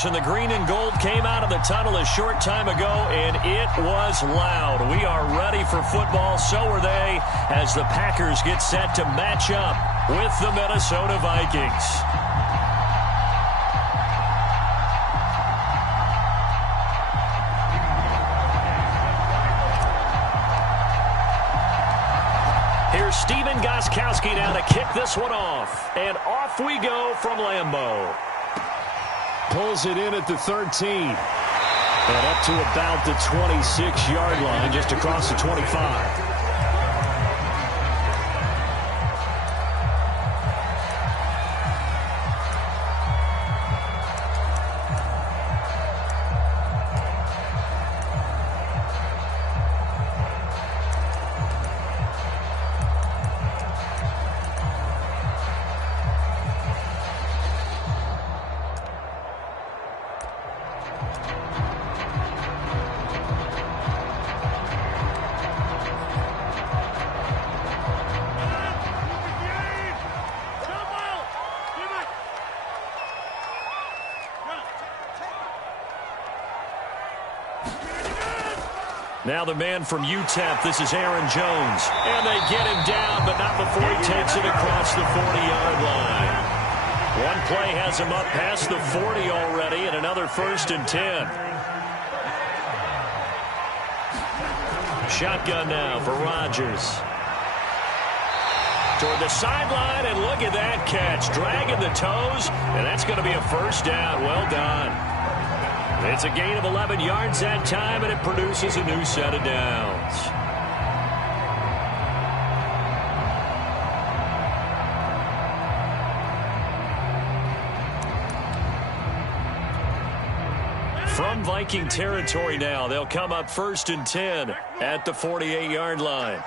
Packers, and the green and gold came out of the tunnel a short time ago, and it was loud. We are ready for football. So are they, as the Packers get set to match up with the Minnesota Vikings. Here's Stephen Gostkowski now to kick this one off. And off we go from Lambeau. Pulls it in at the 13. And up to about the 26-yard line, just across the 25. Now the man from UTEP, this is Aaron Jones. And they get him down, but not before he takes it across the 40-yard line. One play has him up past the 40 already, and another 1st and 10. Shotgun now for Rodgers. Toward the sideline, and look at that catch. Dragging the toes, and that's going to be a 1st down. Well done. It's a gain of 11 yards that time, and it produces a new set of downs. From Viking territory now, they'll come up 1st and 10 at the 48-yard line.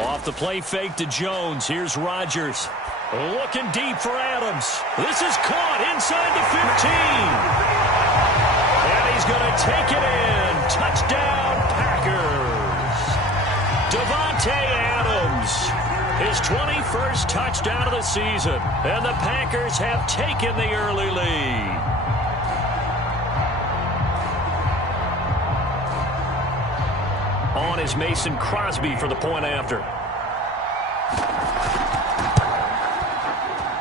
Off the play fake to Jones. Here's Rodgers. Looking deep for Adams. This is caught inside the 15. And he's going to take it in. Touchdown, Packers. Davante Adams. His 21st touchdown of the season. And the Packers have taken the early lead. On is Mason Crosby for the point after.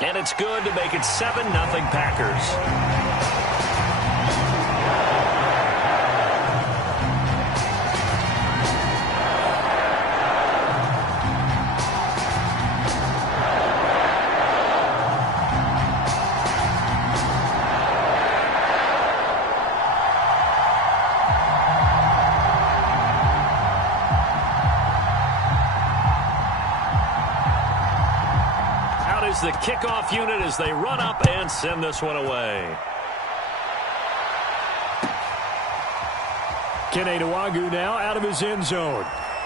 And it's good to make it 7-0 Packers. The kickoff unit as they run up and send this one away. Kene Nwangwu now out of his end zone.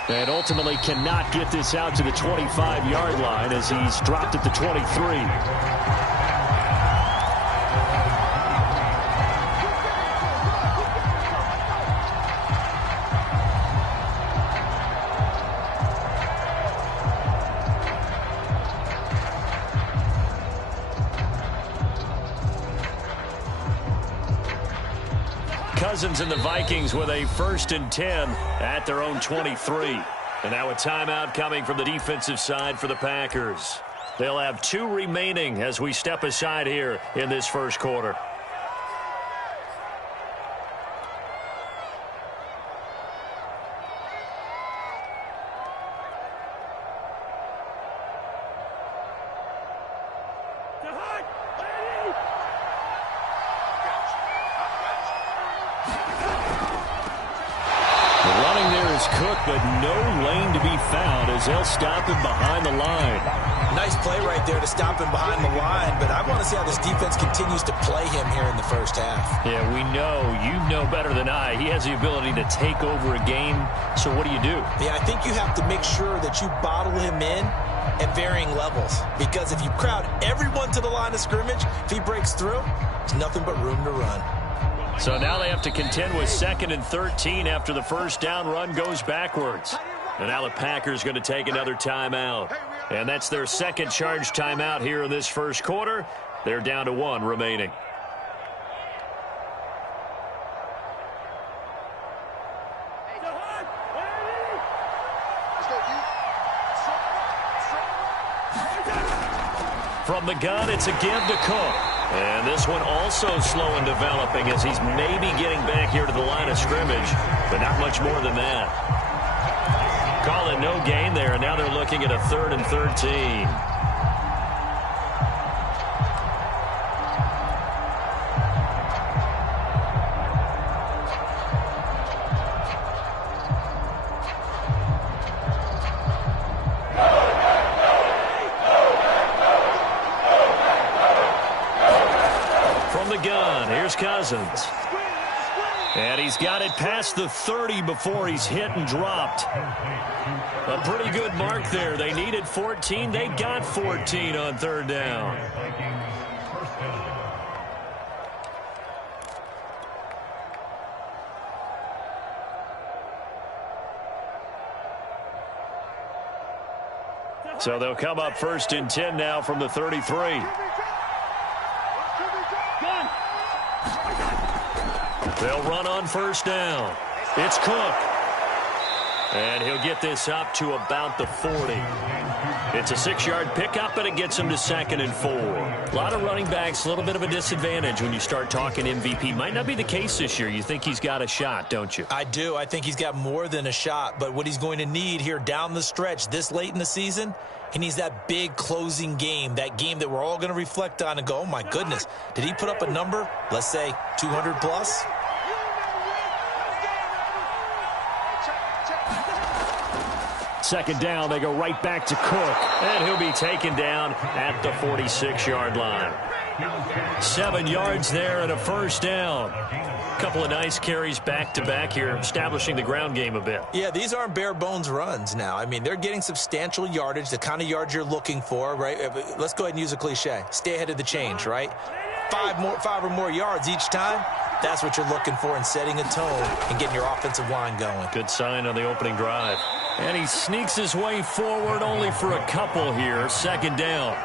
And ultimately cannot get this out to the 25-yard line as he's dropped at the 23. Cousins and the Vikings with a 1st and 10 at their own 23. And now a timeout coming from the defensive side for the Packers. They'll have 2 remaining as we step aside here in this first quarter. But no lane to be found as they'll stop him behind the line. Nice play right there to stop him behind the line, but I want to see how this defense continues to play him here in the first half. Yeah, we know. You know better than I. He has the ability to take over a game, so what do you do? Yeah, I think you have to make sure that you bottle him in at varying levels, because if you crowd everyone to the line of scrimmage, if he breaks through, there's nothing but room to run. So now they have to contend with 2nd and 13 after the first down run goes backwards. And now the Packers going to take another timeout. And that's their second charge timeout here in this first quarter. They're down to 1 remaining. From the gun, it's a give to Cook. And this one also slow in developing as he's maybe getting back here to the line of scrimmage, but not much more than that. Call it no gain there, and now they're looking at a 3rd and 13. Cousins. And he's got it past the 30 before he's hit and dropped. A pretty good mark there. They needed 14. They got 14 on 3rd down. So they'll come up 1st and 10 now from the 33. They'll run on 1st down. It's Cook. And he'll get this up to about the 40. It's a 6-yard pickup, but it gets him to 2nd and 4. A lot of running backs, a little bit of a disadvantage when you start talking MVP. Might not be the case this year. You think he's got a shot, don't you? I do. I think he's got more than a shot. But what he's going to need here down the stretch this late in the season, he needs that big closing game, that game that we're all going to reflect on and go, oh, my goodness, did he put up a number, let's say 200 plus? Second down, they go right back to Cook. And he'll be taken down at the 46-yard line. 7 yards there and a 1st down. A couple of nice carries back-to-back here, establishing the ground game a bit. Yeah, these aren't bare-bones runs now. I mean, they're getting substantial yardage, the kind of yards you're looking for, right? Let's go ahead and use a cliche. Stay ahead of the change, right? 5 or more yards each time. That's what you're looking for in setting a tone and getting your offensive line going. Good sign on the opening drive. And he sneaks his way forward only for a couple here. 2nd down.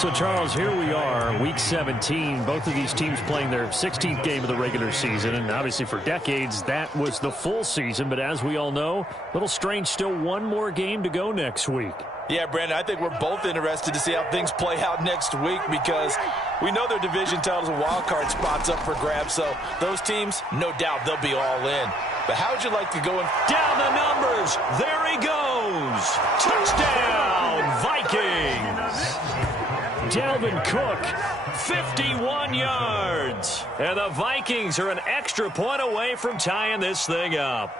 So, Charles, here we are, Week 17. Both of these teams playing their 16th game of the regular season. And obviously for decades, that was the full season. But as we all know, a little strange, still one more game to go next week. Yeah, Brandon, I think we're both interested to see how things play out next week because we know their division titles and wild card spots up for grabs. So those teams, no doubt, they'll be all in. But how would you like to go in? Down the numbers. There he goes. Touchdown, Vikings. Dalvin Cook, 51 yards. And the Vikings are an extra point away from tying this thing up.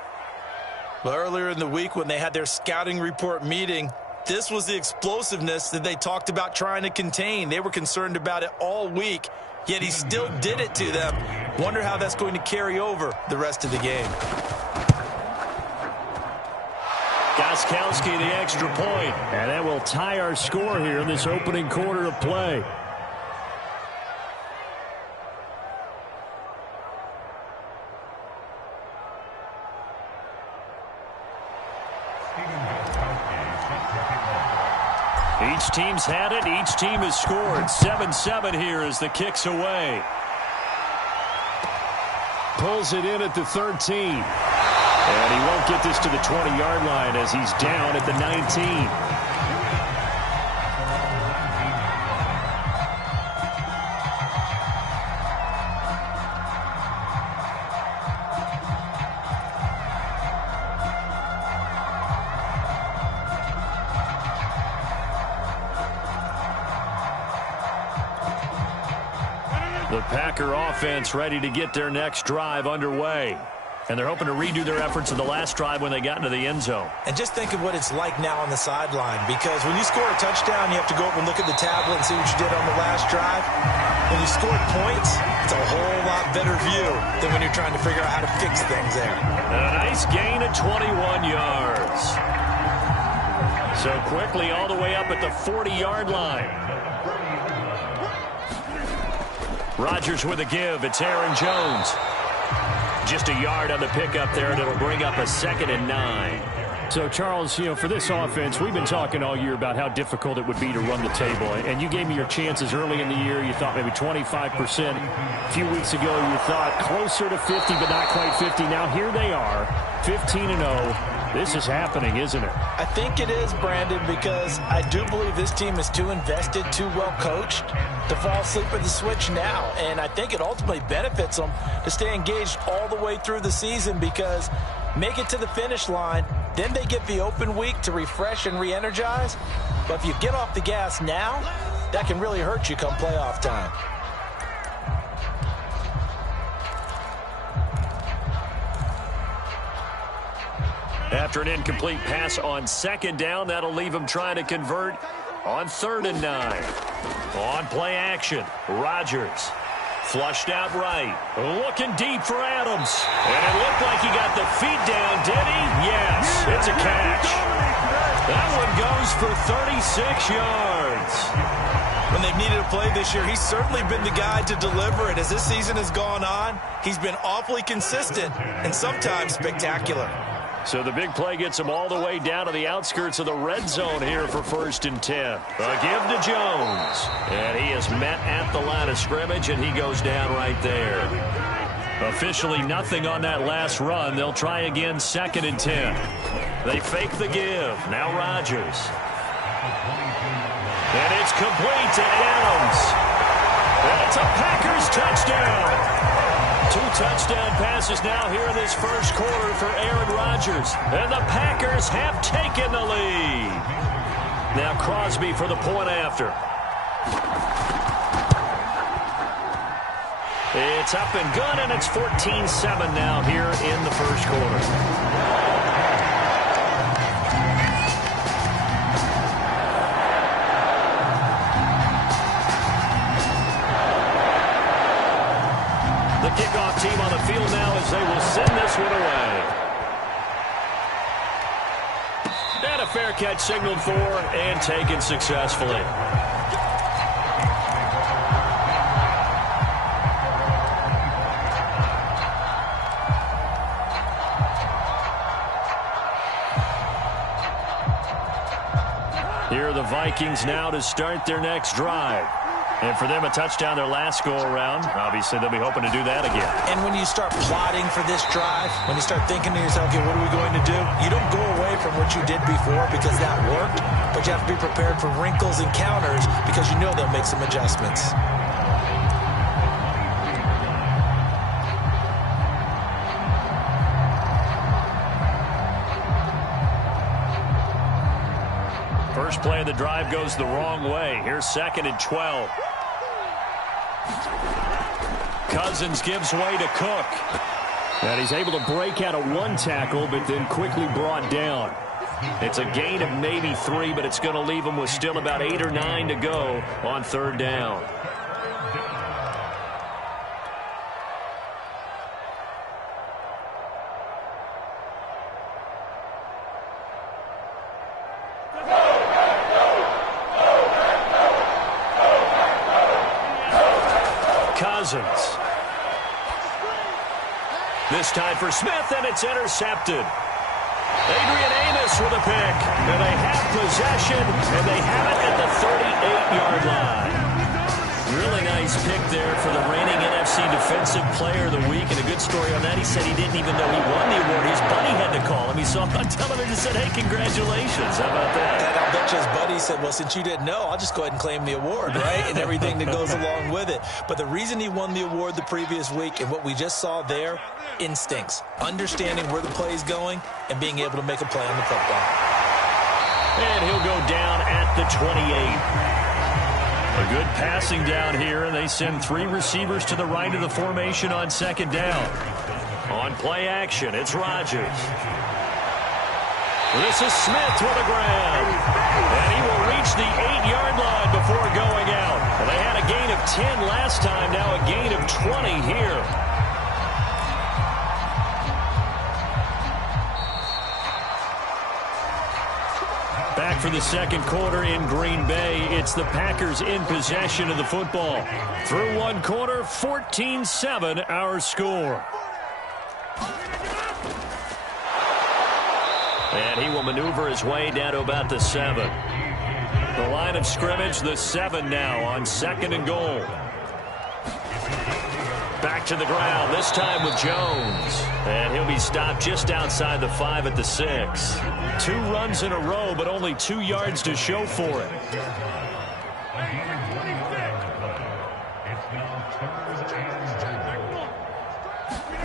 Well, earlier in the week when they had their scouting report meeting, this was the explosiveness that they talked about trying to contain. They were concerned about it all week, yet he still did it to them. Wonder how that's going to carry over the rest of the game. Gostkowski, the extra point. And that will tie our score here in this opening quarter of play. Each team's had it. Each team has scored. 7-7 here as the kick's away. Pulls it in at the 13. And he won't get this to the 20-yard line as he's down at the 19. The Packer offense ready to get their next drive underway. And they're hoping to redo their efforts in the last drive when they got into the end zone. And just think of what it's like now on the sideline, because when you score a touchdown, you have to go up and look at the tablet and see what you did on the last drive. When you score points, it's a whole lot better view than when you're trying to figure out how to fix things there. And a nice gain of 21 yards. So quickly all the way up at the 40-yard line. Rodgers with a give. It's Aaron Jones. Just a yard on the pickup there, and it'll bring up a 2nd and 9. So, Charles, for this offense, we've been talking all year about how difficult it would be to run the table. And you gave me your chances early in the year. You thought maybe 25%. A few weeks ago, you thought closer to 50, but not quite 50. Now, here they are, 15-0. This is happening, isn't it? I think it is, Brandon, because I do believe this team is too invested, too well coached to fall asleep at the switch now. And I think it ultimately benefits them to stay engaged all the way through the season, because make it to the finish line, then they get the open week to refresh and re-energize. But if you get off the gas now, that can really hurt you come playoff time. After an incomplete pass on second down, that'll leave him trying to convert on 3rd and 9. On play action, Rodgers. Flushed out right. Looking deep for Adams. And it looked like he got the feet down, did he? Yes, it's a catch. That one goes for 36 yards. When they've needed a play this year, he's certainly been the guy to deliver it. As this season has gone on, he's been awfully consistent and sometimes spectacular. So the big play gets him all the way down to the outskirts of the red zone here for 1st and 10. A give to Jones. And he is met at the line of scrimmage, and he goes down right there. Officially nothing on that last run. They'll try again 2nd and 10. They fake the give. Now Rodgers. And it's complete to Adams. And it's a Packers touchdown. 2 touchdown passes now here in this first quarter for Aaron Rodgers. And the Packers have taken the lead. Now Crosby for the point after. It's up and good, and it's 14-7 now here in the first quarter. Kickoff team on the field now as they will send this one away. And a fair catch signaled for and taken successfully. Here are the Vikings now to start their next drive. And for them, a touchdown their last go-around. Obviously, they'll be hoping to do that again. And when you start plotting for this drive, when you start thinking to yourself, okay, what are we going to do? You don't go away from what you did before because that worked, but you have to be prepared for wrinkles and counters because you know they'll make some adjustments. First play of the drive goes the wrong way. Here's 2nd and 12. Cousins gives way to Cook. And he's able to break out of 1 tackle, but then quickly brought down. It's a gain of maybe 3, but it's going to leave him with still about 8 or 9 to go on 3rd down. Cousins. This time for Smith, and it's intercepted. Adrian Amos with a pick. And they have possession, and they have it at the 38-yard line. Really nice pick there for the reigning NFC Defensive Player of the Week. And a good story on that, he said he didn't even know he won the award. His buddy had to call him. He saw him on television and said, hey, congratulations. How about that? And I'll bet you his buddy said, well, since you didn't know, I'll just go ahead and claim the award, right? And everything that goes along with it. But the reason he won the award the previous week and what we just saw there, instincts, understanding where the play is going and being able to make a play on the football. And he'll go down at the 28. A good passing down here, and they send 3 receivers to the right of the formation on 2nd down. On play action, it's Rodgers. This is Smith with a grab. And he will reach the 8-yard line before going out. Well, they had a gain of 10 last time, now a gain of 20 here. Back for the second quarter in Green Bay. It's the Packers in possession of the football. Through 1 quarter, 14-7 our score. And he will maneuver his way down to about the 7. The line of scrimmage, the 7 now on 2nd and goal. Back to the ground, this time with Jones. And he'll be stopped just outside the 5 at the 6. 2 runs in a row, but only 2 yards to show for it.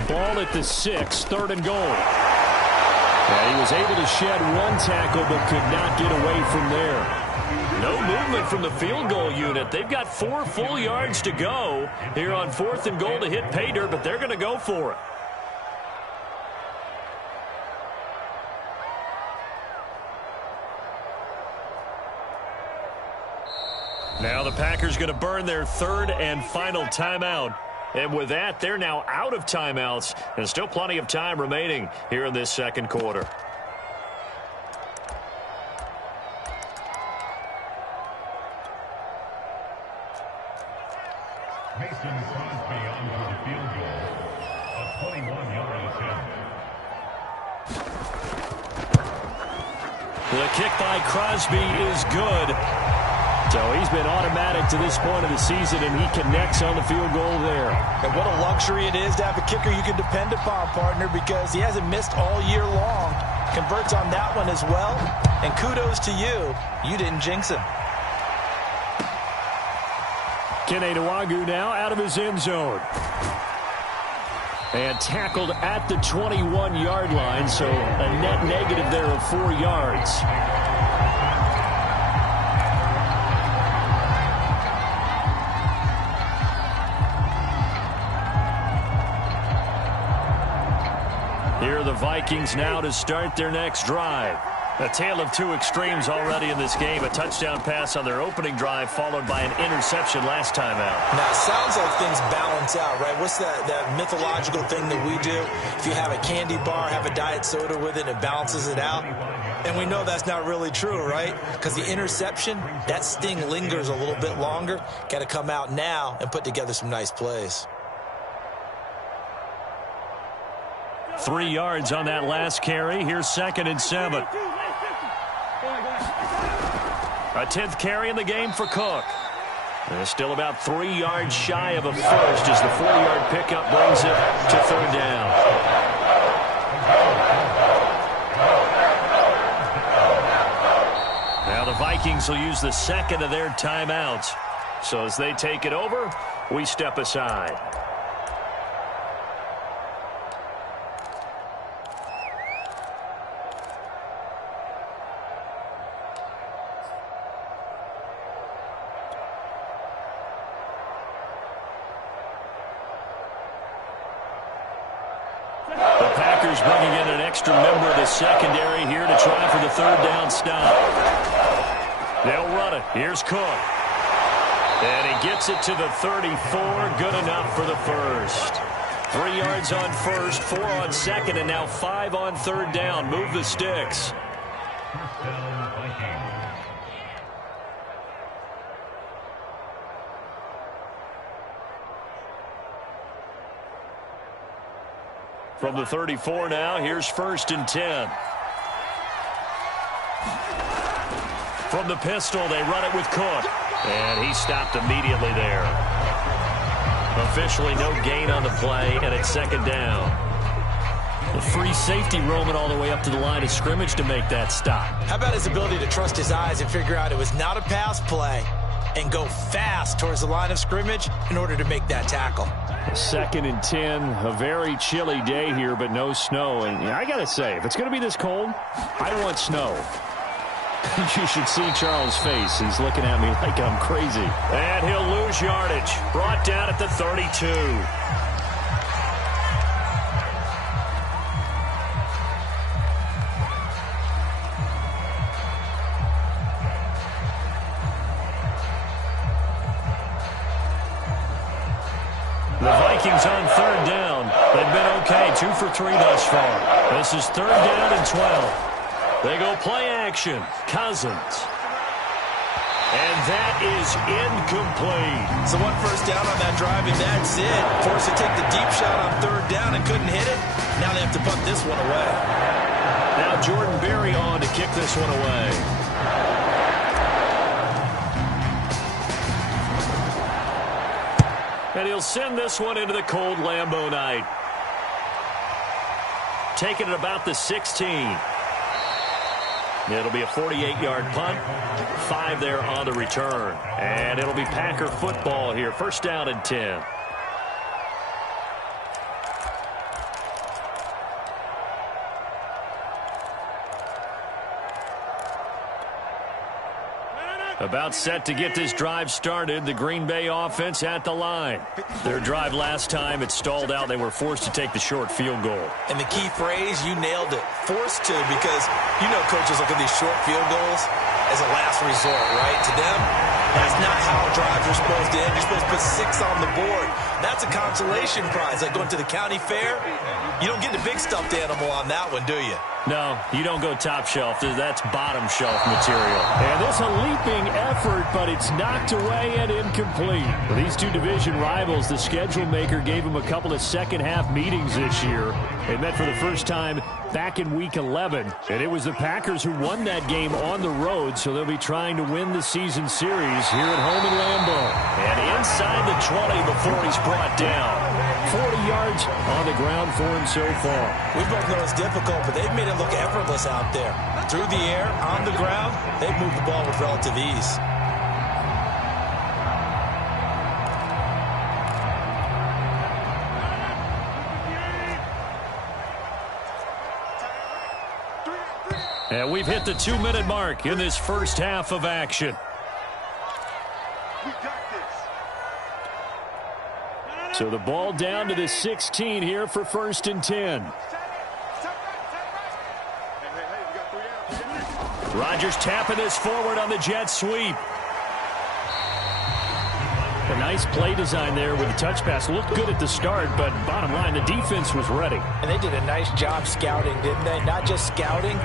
Ball at the 6, 3rd and goal. And he was able to shed 1 tackle, but could not get away from there. No movement from the field goal unit. They've got 4 full yards to go here on 4th and goal to hit pay dirt, but they're going to go for it. Now the Packers going to burn their 3rd and final timeout. And with that, they're now out of timeouts. And still plenty of time remaining here in this 2nd quarter. Mason Crosby on for the field goal. A 21-yard attempt. The kick by Crosby is good. So he's been automatic to this point of the season, and he connects on the field goal there. And what a luxury it is to have a kicker you can depend upon, partner, because he hasn't missed all year long. Converts on that one as well. And kudos to you. You didn't jinx him. Kene Nwangwu now out of his end zone. And tackled at the 21-yard line, so a net negative there of 4 yards. Here are the Vikings now to start their next drive. A tale of 2 extremes already in this game. A touchdown pass on their opening drive, followed by an interception last time out. Now, it sounds like things balance out, right? What's that mythological thing that we do? If you have a candy bar, have a diet soda with it, it balances it out. And we know that's not really true, right? Because the interception, that sting lingers a little bit longer. Got to come out now and put together some nice plays. 3 yards on that last carry. Here's 2nd and 7. A 10th carry in the game for Cook. And still about 3 yards shy of a first as the 4-yard pickup brings it to 3rd down. Now the Vikings will use the 2nd of their timeouts. So as they take it over, we step aside. Bringing in an extra member of the secondary here to try for the 3rd down stop. They'll run it. Here's Cook. And he gets it to the 34. Good enough for the first. 3 yards on first, 4 on 2nd, and now 5 on 3rd down. Move the sticks. First down, Vikings. From the 34 now, here's 1st and 10. From the pistol, they run it with Cook. And he stopped immediately there. Officially no gain on the play, and it's 2nd down. The free safety roaming all the way up to the line of scrimmage to make that stop. How about his ability to trust his eyes and figure out it was not a pass play and go fast towards the line of scrimmage in order to make that tackle. 2nd and 10, a very chilly day here, but no snow. And I got to say, if it's going to be this cold, I want snow. You should see Charles' face. He's looking at me like I'm crazy. And he'll lose yardage. Brought down at the 32. The Vikings on 3rd down. They've been okay, 2 for 3 thus far. This is 3rd down and 12. They go play action. Cousins. And that is incomplete. So 1 first down on that drive, and that's it. Forced to take the deep shot on 3rd down and couldn't hit it. Now they have to punt this one away. Now Jordan Berry on to kick this one away. And he'll send this one into the cold Lambeau night. Taking it about the 16. It'll be a 48-yard punt. 5 there on the return. And it'll be Packer football here. First down and 10. About set to get this drive started. The Green Bay offense at the line. Their drive last time, it stalled out. They were forced to take the short field goal. And the key phrase, you nailed it. Forced to, because you know coaches look at these short field goals as a last resort, right? To them, that's not how drives are supposed to end. You're supposed to put 6 on the board. That's a consolation prize. Like going to the county fair, you don't get the big stuffed animal on that one, do you? No, you don't go top shelf. That's bottom shelf material. And this a leaping effort, but it's knocked away and incomplete. For these two division rivals, the schedule maker gave them a couple of second-half meetings this year. They met for the first time back in Week 11, and it was the Packers who won that game on the road, so they'll be trying to win the season series here at home in Lambeau. And inside the 20 before he's brought down. 40 yards on the ground for him so far. We both know it's difficult, but they've made it look effortless out there. Through the air, on the ground, they've moved the ball with relative ease. And we've hit the 2-minute mark in this first half of action. So the ball down to the 16 here for first and 10. Rodgers tapping this forward on the jet sweep. A nice play design there with the touch pass. Looked good at the start, but bottom line, the defense was ready. And they did a nice job scouting, didn't they? Not just scouting,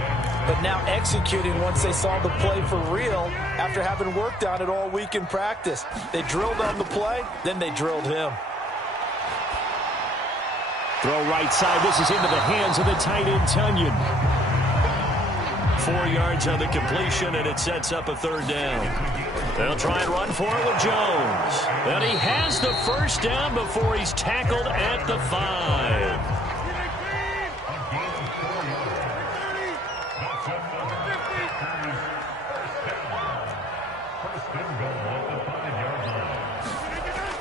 but now executing once they saw the play for real after having worked on it all week in practice. They drilled on the play, then they drilled him. Throw right side. This is into the hands of the tight end, Tunyon. 4 yards on the completion, and it sets up a third down. They'll try and run for it with Jones. And he has the first down before he's tackled at the 5.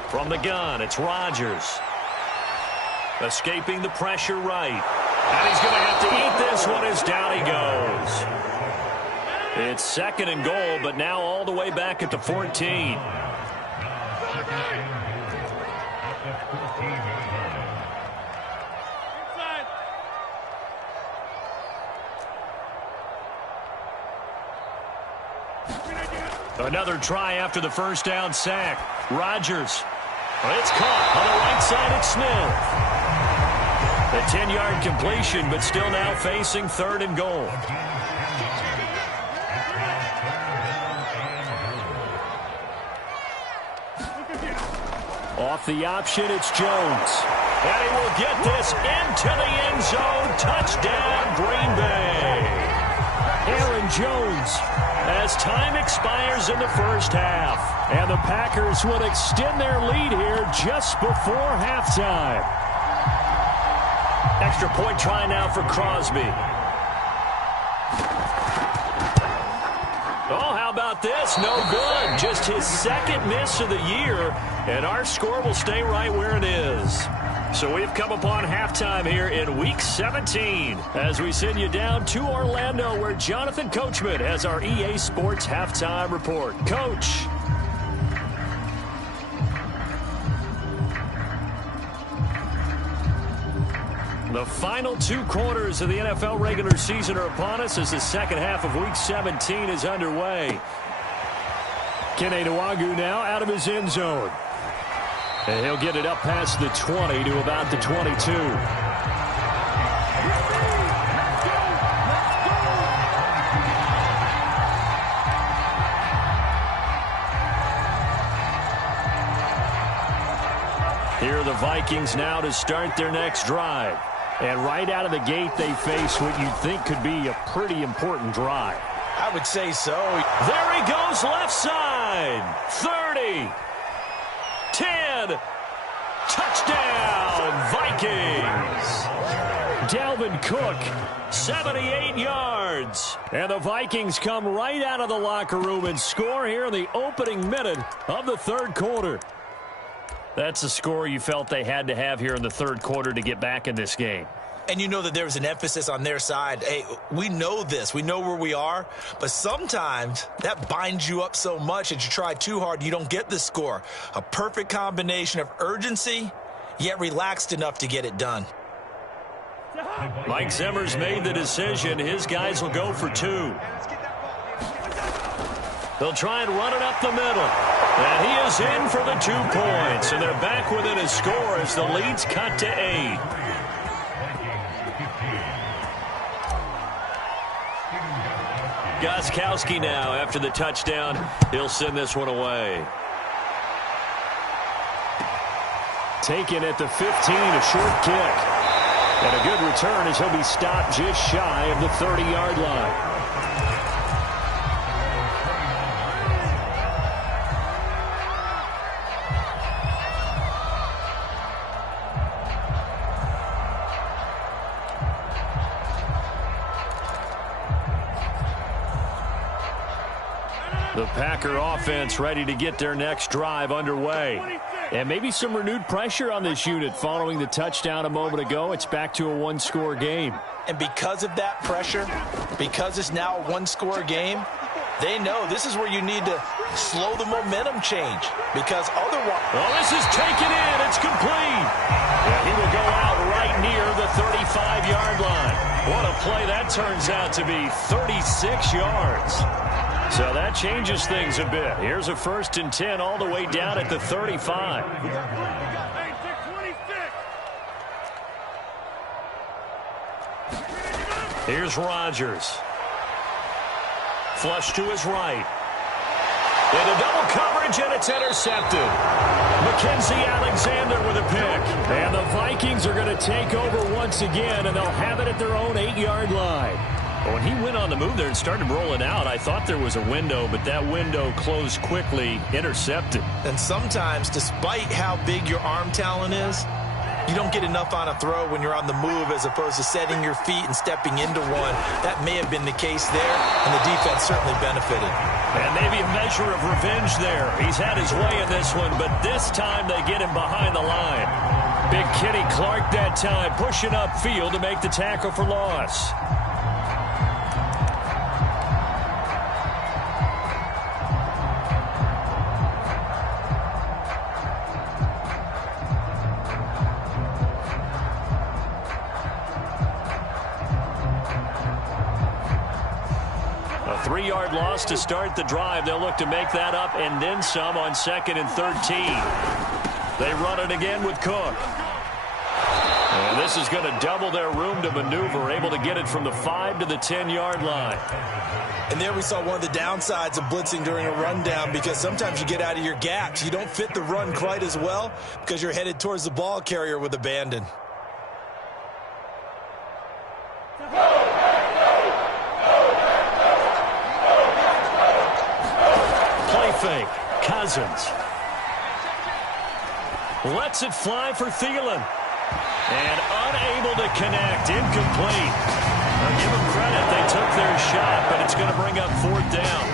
From the gun, it's Rodgers. Escaping the pressure right. And he's going to have to eat this one as down he goes. It's second and goal, but now all the way back at the 14. Another try after the first down sack. Rodgers. It's caught on the right side at Smith. A 10-yard completion, but still now facing third and goal. Off the option, it's Jones. And he will get this into the end zone. Touchdown, Green Bay. Aaron Jones, as time expires in the first half. And the Packers will extend their lead here just before halftime. Extra point try now for Crosby. Oh, how about this? No good. Just his second miss of the year, and our score will stay right where it is. So we've come upon halftime here in Week 17 as we send you down to Orlando, where Jonathan Coachman has our EA Sports Halftime Report. Coach. The final 2 quarters of the NFL regular season are upon us as the second half of Week 17 is underway. Kene Nwangwu now out of his end zone. And he'll get it up past the 20 to about the 22. Here are the Vikings now to start their next drive. And right out of the gate, they face what you'd think could be a pretty important drive. I would say so. There he goes, left side. 30. 10. Touchdown, Vikings. Dalvin Cook, 78 yards. And the Vikings come right out of the locker room and score here in the opening minute of the third quarter. That's a score you felt they had to have here in the third quarter to get back in this game. And you know that there was an emphasis on their side. Hey, we know this. We know where we are. But sometimes that binds you up so much that you try too hard, you don't get the score. A perfect combination of urgency, yet relaxed enough to get it done. Mike Zimmer's made the decision. His guys will go for 2. They'll try and run it up the middle. And he is in for the 2 points. And they're back within a score as the lead's cut to 8. Gostkowski now after the touchdown. He'll send this one away. Taken at the 15, a short kick. And a good return as he'll be stopped just shy of the 30-yard line. The Packer offense ready to get their next drive underway. And maybe some renewed pressure on this unit following the touchdown a moment ago. It's back to a one-score game. And because of that pressure, because it's now a one-score game, they know this is where you need to slow the momentum change. Because otherwise... Well, this is taken in. It's complete. And he will go out right near the 35-yard line. What a play that turns out to be, 36 yards. So that changes things a bit. Here's a 1st and 10 all the way down at the 35. Here's Rodgers. Flush to his right. Into double coverage, and it's intercepted. Mackenzie Alexander with a pick. And the Vikings are going to take over once again, and they'll have it at their own 8-yard line. When he went on the move there and started rolling out, I thought there was a window, but that window closed quickly, intercepted. And sometimes, despite how big your arm talent is, you don't get enough on a throw when you're on the move as opposed to setting your feet and stepping into one. That may have been the case there, and the defense certainly benefited. And maybe a measure of revenge there. He's had his way in this one, but this time they get him behind the line. Big Kenny Clark that time, pushing upfield to make the tackle for loss. A 3-yard loss to start the drive. They'll look to make that up and then some on 2nd and 13. They run it again with Cook. And this is going to double their room to maneuver, able to get it from the 5 to the 10-yard line. And there we saw one of the downsides of blitzing during a rundown, because sometimes you get out of your gaps. You don't fit the run quite as well because you're headed towards the ball carrier with abandon. Play fake. Cousins lets it fly for Thielen. And unable to connect. Incomplete. I'll give them credit. They took their shot, but it's going to bring up 4th down.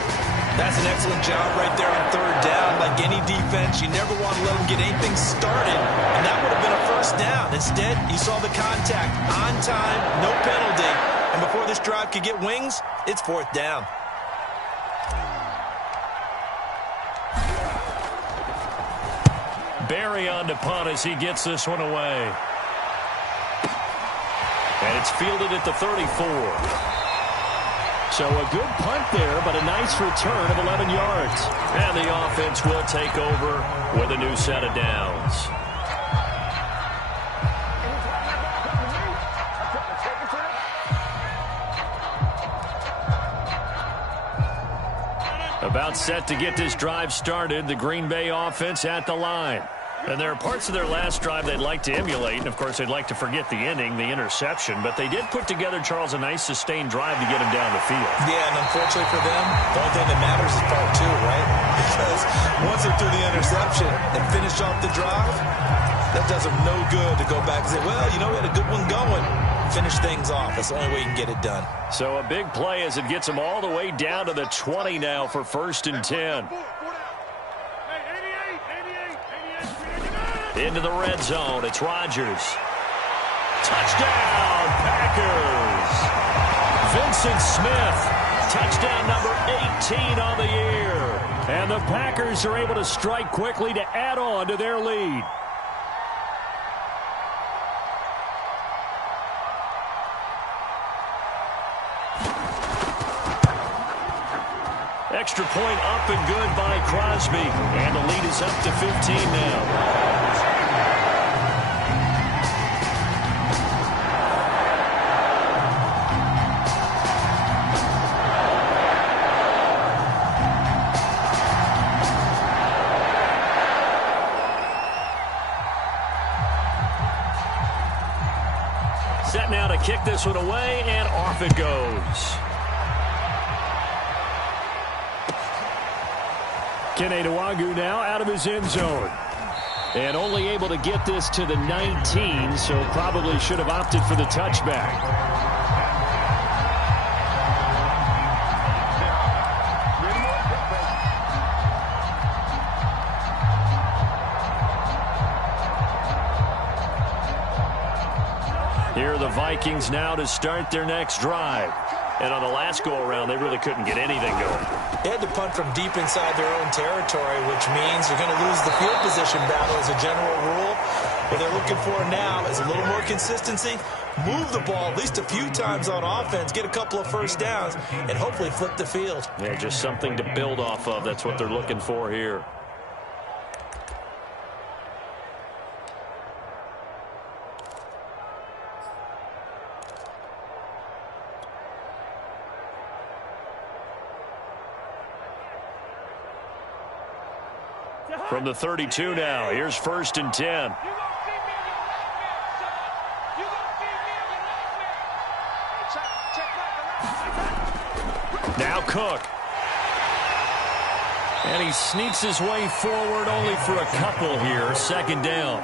That's an excellent job right there on 3rd down. Like any defense, you never want to let them get anything started, and that would have been a 1st down. Instead, you saw the contact on time, no penalty, and before this drive could get wings, it's 4th down. Barry on to punt as he gets this one away. And it's fielded at the 34. So a good punt there, but a nice return of 11 yards. And the offense will take over with a new set of downs. About set to get this drive started. The Green Bay offense at the line. And there are parts of their last drive they'd like to emulate, and of course they'd like to forget the ending, the interception, but they did put together, Charles, a nice sustained drive to get him down the field. Yeah, and unfortunately for them, the only thing that matters is part two, right? Because once they threw the interception and finished off the drive, that does them no good to go back and say, well, you know, we had a good one going. Finish things off. That's the only way you can get it done. So a big play as it gets them all the way down to the 20 now for 1st and 10. Into the red zone. It's Rodgers. Touchdown, Packers. Vincent Smith. Touchdown number 18 on the year. And the Packers are able to strike quickly to add on to their lead. Extra point up and good by Crosby. And the lead is up to 15 now. Set now to kick this one away, and off it goes. Kene Nwangwu now out of his end zone. And only able to get this to the 19, so probably should have opted for the touchback. Here are the Vikings now to start their next drive. And on the last go-around, they really couldn't get anything going. They had to punt from deep inside their own territory, which means they're going to lose the field position battle as a general rule. What they're looking for now is a little more consistency, move the ball at least a few times on offense, get a couple of first downs, and hopefully flip the field. Yeah, just something to build off of. That's what they're looking for here. From the 32 now, here's 1st and 10. Now Cook. And he sneaks his way forward only for a couple here. 2nd down.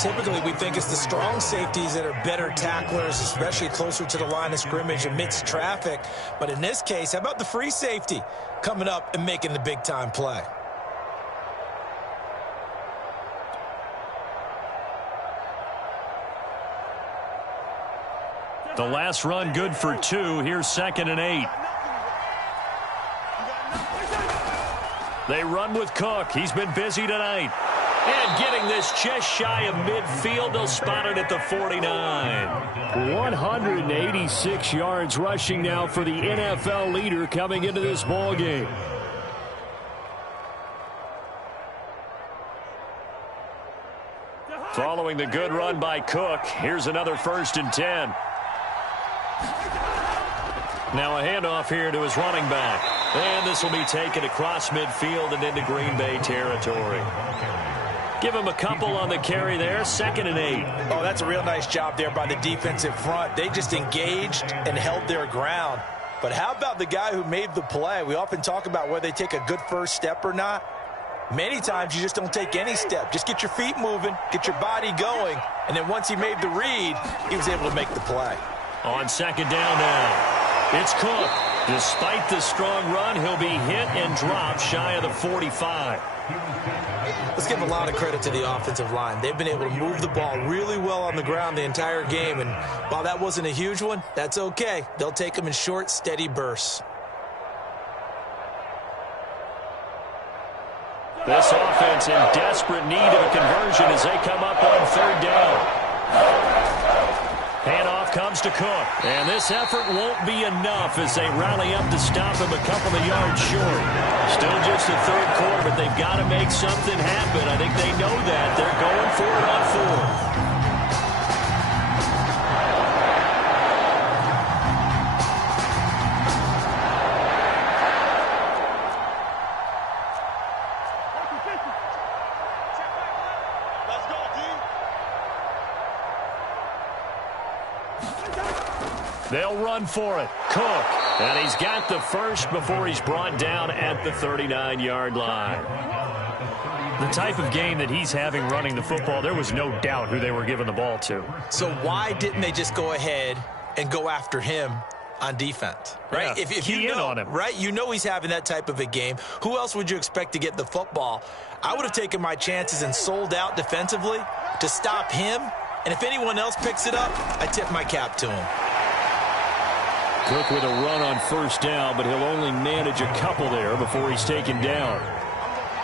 Typically, we think it's the strong safeties that are better tacklers, especially closer to the line of scrimmage amidst traffic. But in this case, how about the free safety coming up and making the big-time play? The last run good for 2. Here's 2nd and 8. They run with Cook. He's been busy tonight. And getting this just shy of midfield. They'll spot it at the 49. 186 yards rushing now for the NFL leader coming into this ball game. Following the good run by Cook, here's another 1st and 10. Now a handoff here to his running back. And this will be taken across midfield and into Green Bay territory. Give him a couple on the carry there. 2nd and 8. Oh, that's a real nice job there by the defensive front. They just engaged and held their ground. But how about the guy who made the play? We often talk about whether they take a good first step or not. Many times you just don't take any step. Just get your feet moving, get your body going, and then once he made the read, he was able to make the play. On 2nd down now, it's Cook. Despite the strong run, he'll be hit and dropped shy of the 45. Let's give a lot of credit to the offensive line. They've been able to move the ball really well on the ground the entire game, and while that wasn't a huge one, that's okay. They'll take them in short, steady bursts. This offense in desperate need of a conversion as they come up on 3rd down. Handoff comes to Cook. And this effort won't be enough as they rally up to stop him a couple of yards short. Still just the 3rd quarter, but they've got to make something happen. I think they know that. They're going for it on 4th. They'll run for it. Cook. And he's got the first before he's brought down at the 39-yard line. The type of game that he's having running the football, there was no doubt who they were giving the ball to. So why didn't they just go ahead and go after him on defense, right? Yeah, if you know, on him. right, you know he's having that type of a game. Who else would you expect to get the football? I would have taken my chances and sold out defensively to stop him. And if anyone else picks it up, I tip my cap to him. Cook with a run on first down, but he'll only manage a couple there before he's taken down.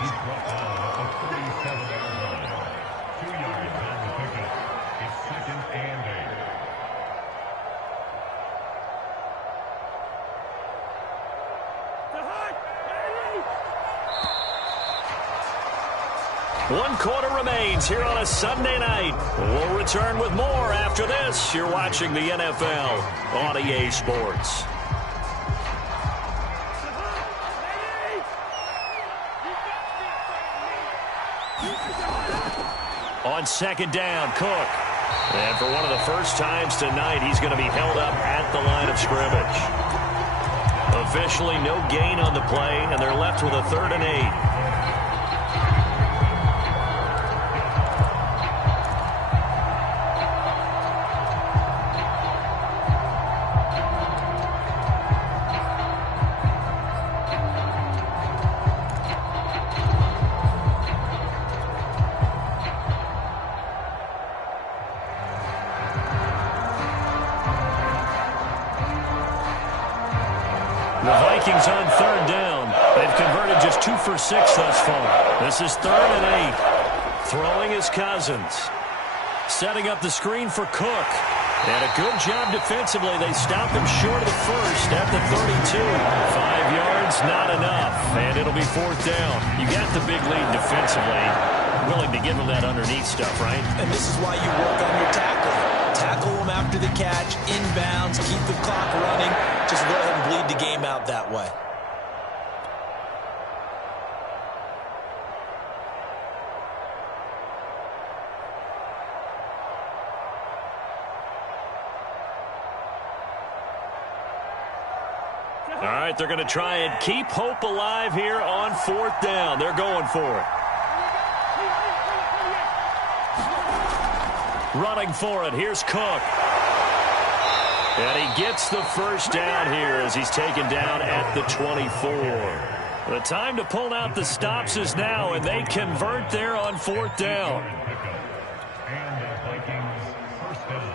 He's brought down at the 37-yard line. 2 yards on the pickup. It's 2nd and 8. One quarter remains here on a Sunday night. We'll return with more after this. You're watching the NFL on EA Sports. On second down, Cook. And for one of the first times tonight, he's going to be held up at the line of scrimmage. Officially no gain on the play, and they're left with a 3rd and 8. The Vikings on 3rd down. They've converted just 2 for 6 thus far. This is 3rd and 8. Throwing is Cousins. Setting up the screen for Cook. And a good job defensively. They stop him short of the first at the 32. 5 yards, not enough. And it'll be 4th down. You got the big lead defensively. Willing to give him that underneath stuff, right? And this is why you work on your tackling. Tackle them after the catch, inbounds, keep the clock running. Just go ahead and bleed the game out that way. All right, they're going to try and keep hope alive here on 4th down. They're going for it. Running for it. Here's Cook. And he gets the first down here as he's taken down at the 24. The time to pull out the stops is now, and they convert there on 4th down. And the Vikings first down.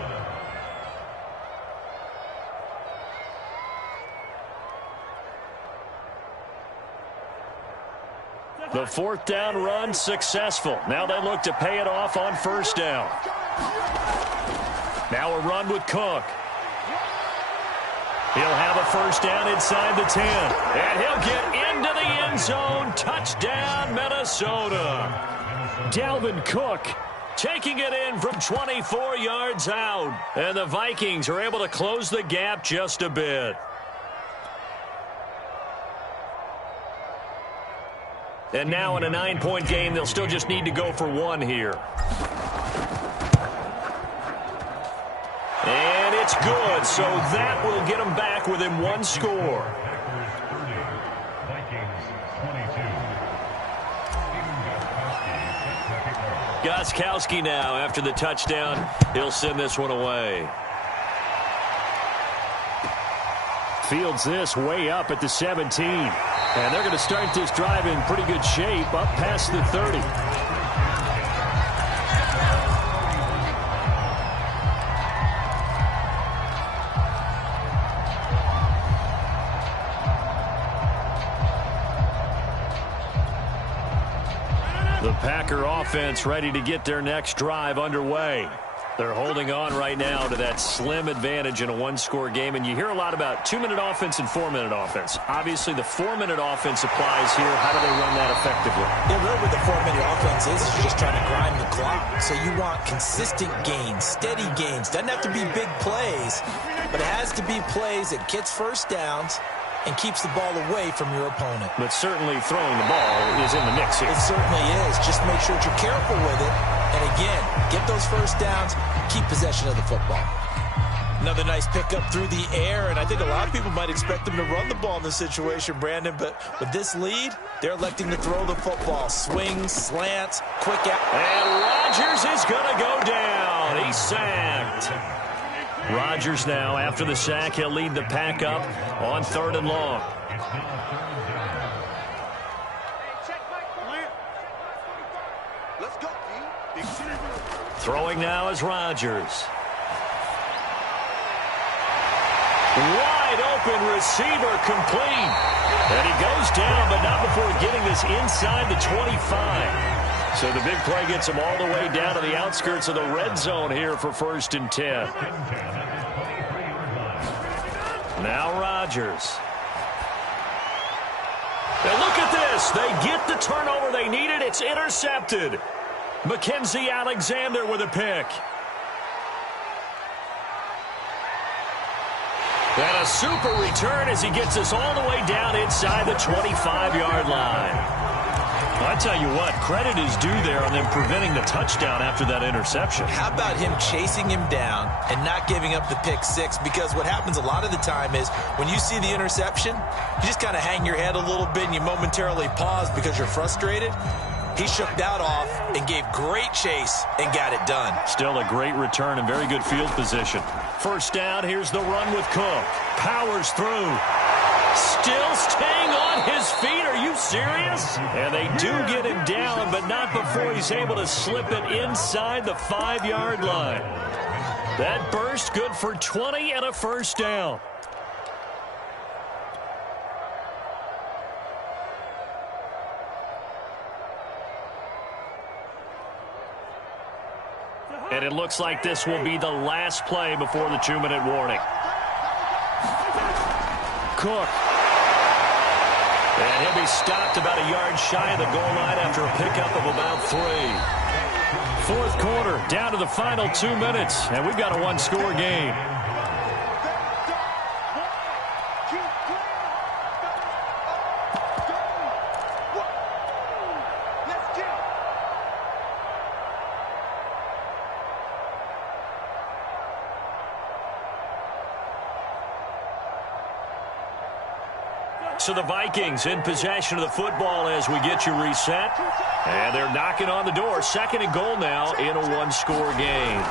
The 4th down run successful. Now they look to pay it off on 1st down. Now a run with Cook. He'll have a first down inside the 10. And he'll get into the end zone. Touchdown, Minnesota. Dalvin Cook taking it in from 24 yards out. And the Vikings are able to close the gap just a bit. And now in a 9-point game, they'll still just need to go for 1 here. And it's good, so that will get them back within 1 score. Packers 30, Vikings 22. Gostkowski now after the touchdown. He'll send this one away. Fields this way up at the 17. And they're going to start this drive in pretty good shape up past the 30. The Packer offense ready to get their next drive underway. They're holding on right now to that slim advantage in a 1-score game. And you hear a lot about 2-minute offense and 4-minute offense. Obviously, the 4-minute offense applies here. How do they run that effectively? Yeah, really what the 4-minute offense is you're just trying to grind the clock. So you want consistent gains, steady gains. Doesn't have to be big plays, but it has to be plays that gets first downs and keeps the ball away from your opponent. But certainly throwing the ball is in the mix here. It certainly is. Just make sure that you're careful with it. And again, Get those first downs, keep possession of the football. Another nice pickup through the air, and I think a lot of people might expect them to run the ball in this situation, Brandon, but with this lead, they're electing to throw the football. Swings, slants, quick out. And Rodgers is going to go down. He's sacked. Rodgers now, after the sack, he'll lead the pack up on 3rd and long. Throwing now is Rodgers. Wide open receiver complete. And he goes down, but not before getting this inside the 25. So the big play gets him all the way down to the outskirts of the red zone here for 1st and 10. Now Rodgers. And look at this. They get the turnover they needed. It's intercepted. Mackenzie Alexander with a pick. And a super return as he gets us all the way down inside the 25-yard line. I tell you what, credit is due there on them preventing the touchdown after that interception. How about him chasing him down and not giving up the pick six? Because what happens a lot of the time is when you see the interception, you just kind of hang your head a little bit and you momentarily pause because you're frustrated. He shook that off and gave great chase and got it done. Still a great return and very good field position. 1st down, here's the run with Cook. Powers through. Still staying on his feet. Are you serious? And they do get him down, but not before he's able to slip it inside the 5-yard line. That burst good for 20 and a 1st down. And it looks like this will be the last play before the 2-minute warning. Cook. And he'll be stopped about a yard shy of the goal line after a pickup of about 3. 4th quarter, down to the final 2 minutes, and we've got a 1-score game. So the Vikings in possession of the football as we get you reset. And they're knocking on the door. 2nd and goal now in a 1-score game.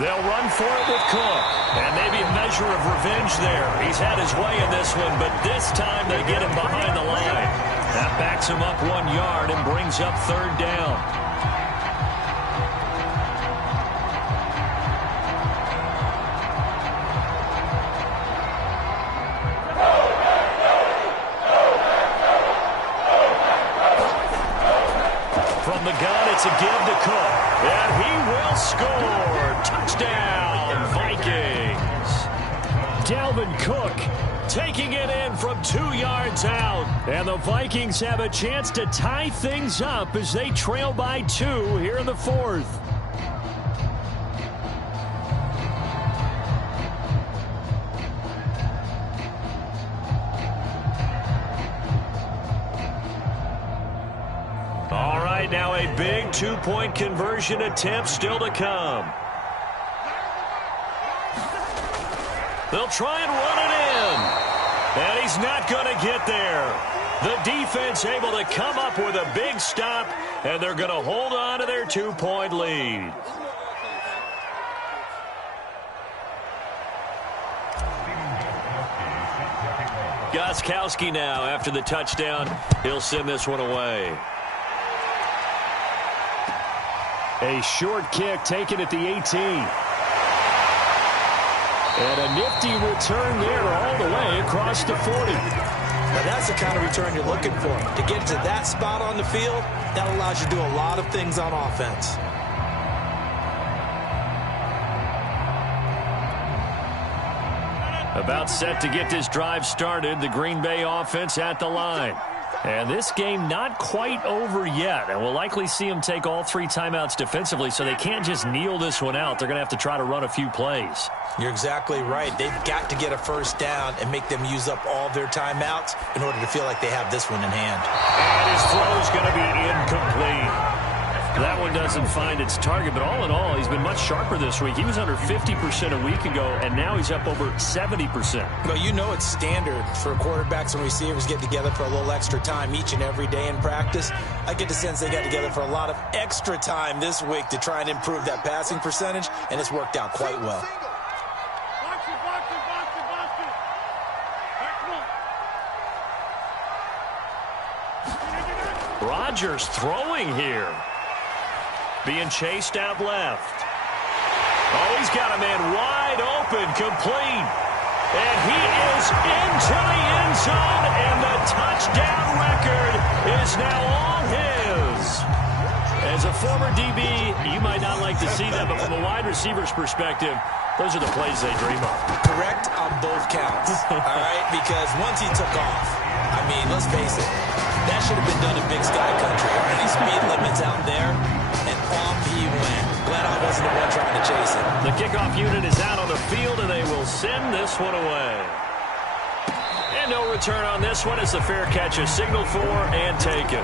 They'll run for it with Cook. And maybe a measure of revenge there. He's had his way in this one, but this time they get him behind the line. That backs him up 1 yard and brings up 3rd down. The gun, it's a give to Cook. And he will score. Touchdown, Vikings. Dalvin Cook taking it in from 2 yards out. And the Vikings have a chance to tie things up as they trail by 2 here in the 4th. Now a big 2-point conversion attempt still to come. They'll try and run it in. And he's not going to get there. The defense able to come up with a big stop, and they're going to hold on to their 2-point lead. Gostkowski now after the touchdown. He'll send this one away. A short kick taken at the 18. And a nifty return there all the way across the 40. Now that's the kind of return you're looking for. To get to that spot on the field, that allows you to do a lot of things on offense. About set to get this drive started, the Green Bay offense at the line. And this game not quite over yet. And we'll likely see them take all 3 timeouts defensively, so they can't just kneel this one out. They're going to have to try to run a few plays. You're exactly right. They've got to get a 1st down and make them use up all their timeouts in order to feel like they have this one in hand. And his throw is going to be incomplete. That one doesn't find its target, but all in all, he's been much sharper this week. He was under 50% a week ago, and now he's up over 70%. Well, you know it's standard for quarterbacks and receivers get together for a little extra time each and every day in practice. I get the sense they got together for a lot of extra time this week to try and improve that passing percentage, and it's worked out quite well. Rodgers throwing here. Being chased out left. Oh, he's got a man wide open, complete. And he is into the end zone, and the touchdown record is now all his. As a former DB, you might not like to see that, but from a wide receiver's perspective, those are the plays they dream of. Correct on both counts, all right? Because once he took off, I mean, let's face it, that should have been done in Big Sky Country. All right, speed limits out there, and off he went. Glad I wasn't the one trying to chase him. The kickoff unit is out on the field, and they will send this one away. And no return on this one as the fair catch is signaled for and taken.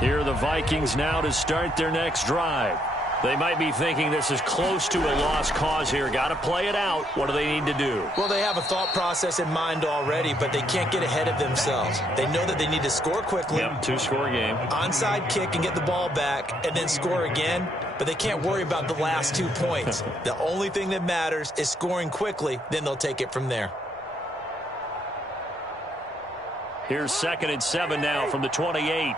Here are the Vikings now to start their next drive. They might be thinking this is close to a lost cause here. Got to play it out. What do they need to do? Well, they have a thought process in mind already, but they can't get ahead of themselves. They know that they need to score quickly. Yep, two-score game. Onside kick and get the ball back and then score again, but they can't worry about the last 2 points. The only thing that matters is scoring quickly, then they'll take it from there. Here's 2nd and 7 now from the 28.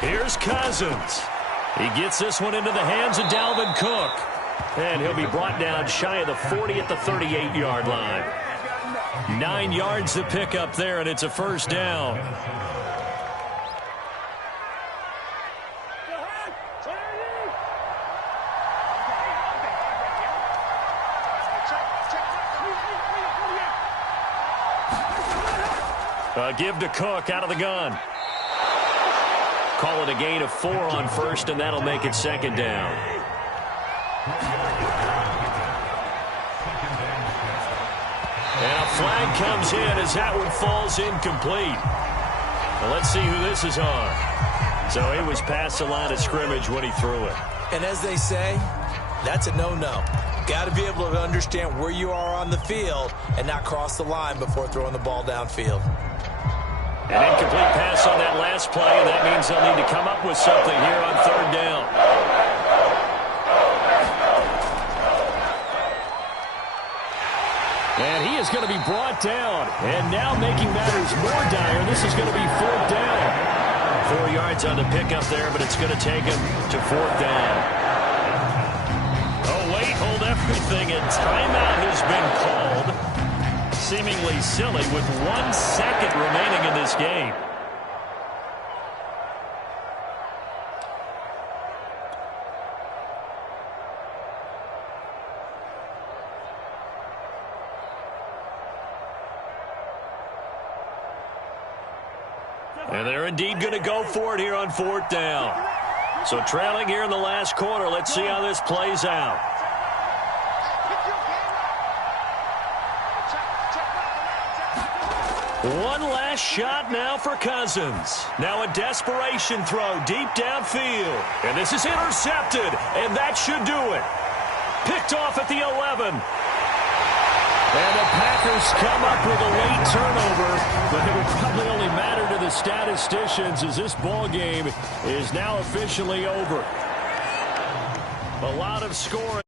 Here's Cousins. He gets this one into the hands of Dalvin Cook. And he'll be brought down shy of the 40 at the 38-yard line. 9 yards to pick up there, and it's a first down. Give to Cook out of the gun. Call it a gain of 4 on first, and that'll make it 2nd down. And a flag comes in as that one falls incomplete. Well, let's see who this is on. So he was past the line of scrimmage when he threw it. And as they say, that's a no-no. Got to be able to understand where you are on the field and not cross the line before throwing the ball downfield. An incomplete pass on that last play, and that means they'll need to come up with something here on 3rd down. And he is going to be brought down. And now making matters more dire, this is going to be 4th down. 4 yards on the pickup there, but it's going to take him to 4th down. Oh, wait, hold everything, and timeout has been called. Seemingly silly with 1 second remaining in this game. And they're indeed going to go for it here on 4th down. So trailing here in the last quarter, let's see how this plays out. One last shot now for Cousins. Now a desperation throw deep downfield. And this is intercepted, and that should do it. Picked off at the 11. And the Packers come up with a late turnover, but it would probably only matter to the statisticians as this ball game is now officially over. A lot of scoring.